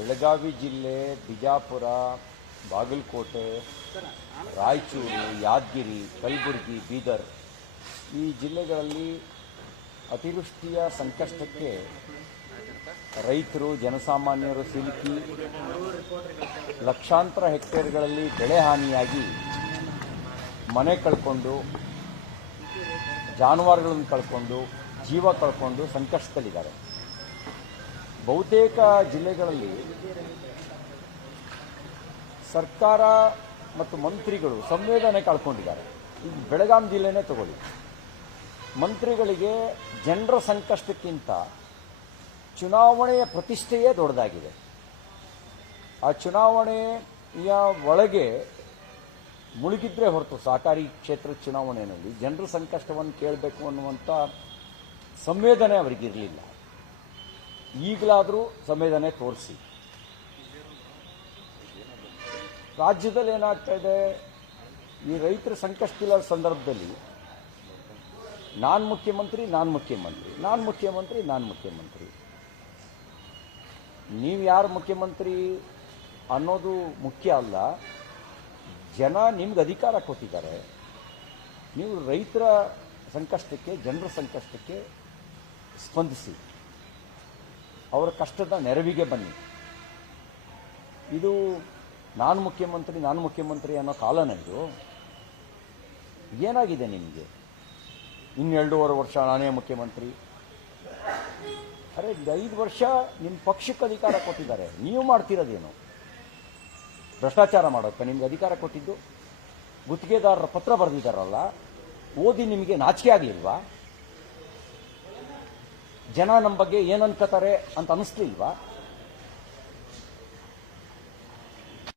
ಬೆಳಗಾವಿ ಜಿಲ್ಲೆ, ಬಿಜಾಪುರ, ಬಾಗಲಕೋಟೆ, ರಾಯಚೂರು, ಯಾದಗಿರಿ, ಕಲಬುರಗಿ, ಬೀದರ್ ಈ ಜಿಲ್ಲೆಗಳಲ್ಲಿ ಅತಿವೃಷ್ಟಿಯ ಸಂಕಷ್ಟಕ್ಕೆ ರೈತರು, ಜನಸಾಮಾನ್ಯರು ಸಿಲುಕಿ ಲಕ್ಷಾಂತರ ಹೆಕ್ಟೇರ್ಗಳಲ್ಲಿ ಬೆಳೆ ಹಾನಿಯಾಗಿ ಮನೆ ಕಳ್ಕೊಂಡು, ಜಾನುವಾರುಗಳನ್ನು ಕಳ್ಕೊಂಡು, ಜೀವ ಕಳ್ಕೊಂಡು ಸಂಕಷ್ಟದಲ್ಲಿದ್ದಾರೆ. ಬಹುತೇಕ ಜಿಲ್ಲೆಗಳಲ್ಲಿ ಸರ್ಕಾರ ಮತ್ತು ಮಂತ್ರಿಗಳು ಸಂವೇದನೆ ಕಳ್ಕೊಂಡಿದ್ದಾರೆ. ಈಗ ಬೆಳಗಾಂ ಜಿಲ್ಲೆನೇ ತಗೊಳ್ಳಿ. ಮಂತ್ರಿಗಳಿಗೆ ಜನರ ಸಂಕಷ್ಟಕ್ಕಿಂತ ಚುನಾವಣೆಯ ಪ್ರತಿಷ್ಠೆಯೇ ದೊಡ್ಡದಾಗಿದೆ. ಆ ಚುನಾವಣೆಯ ಒಳಗೆ ಮುಳುಗಿದ್ರೆ ಹೊರತು ಸಹಕಾರಿ ಕ್ಷೇತ್ರ ಚುನಾವಣೆಯಲ್ಲಿ ಜನರ ಸಂಕಷ್ಟವನ್ನು ಕೇಳಬೇಕು ಅನ್ನುವಂಥ ಸಂವೇದನೆ ಅವರಿಗಿರಲಿಲ್ಲ. ಈಗಲಾದರೂ ಸಂವೇದನೆ ತೋರಿಸಿ. ರಾಜ್ಯದಲ್ಲಿ ಏನಾಗ್ತಾ ಇದೆ? ಈ ರೈತರ ಸಂಕಷ್ಟದ ಸಂದರ್ಭದಲ್ಲಿ ನಾನು ಮುಖ್ಯಮಂತ್ರಿ ನಾನು ಮುಖ್ಯಮಂತ್ರಿ ನಾನು ಮುಖ್ಯಮಂತ್ರಿ ನಾನು ಮುಖ್ಯಮಂತ್ರಿ. ನೀವು ಯಾರು ಮುಖ್ಯಮಂತ್ರಿ ಅನ್ನೋದು ಮುಖ್ಯ ಅಲ್ಲ. ಜನ ನಿಮ್ಗೆ ಅಧಿಕಾರ ಕೊಟ್ಟಿದ್ದಾರೆ. ನೀವು ರೈತರ ಸಂಕಷ್ಟಕ್ಕೆ, ಜನರ ಸಂಕಷ್ಟಕ್ಕೆ ಸ್ಪಂದಿಸಿ. ಅವರ ಕಷ್ಟದ ನೆರವಿಗೆ ಬನ್ನಿ. ಇದು ನಾನು ಮುಖ್ಯಮಂತ್ರಿ ನಾನು ಮುಖ್ಯಮಂತ್ರಿ ಅನ್ನೋ ಕಾಲನ ಇದು. ಏನಾಗಿದೆ ನಿಮಗೆ? ಇನ್ನೆರಡೂವರೆ ವರ್ಷ ನಾನೇ ಮುಖ್ಯಮಂತ್ರಿ. ಅರೆ, ಐದು ವರ್ಷ ನಿಮ್ಮ ಪಕ್ಷಕ್ಕೆ ಅಧಿಕಾರ ಕೊಟ್ಟಿದ್ದಾರೆ. ನೀವು ಮಾಡ್ತಿರೋದೇನು? ಭ್ರಷ್ಟಾಚಾರ ಮಾಡೋಕ್ಕೆ ನಿಮ್ಗೆ ಅಧಿಕಾರ ಕೊಟ್ಟಿದ್ದು? ಗುತ್ತಿಗೆದಾರರ ಪತ್ರ ಬರೆದಿದ್ದಾರಲ್ಲ? ಓದಿ ನಿಮಗೆ ನಾಚಿಕೆ ಆಗಲಿಲ್ವಾ? ಜನ ನಮ್ಮ ಬಗ್ಗೆ ಏನು ಅನ್ಕೋತಾರೆ ಅಂತ ಅನಿಸ್ಲಿಲ್ವಾ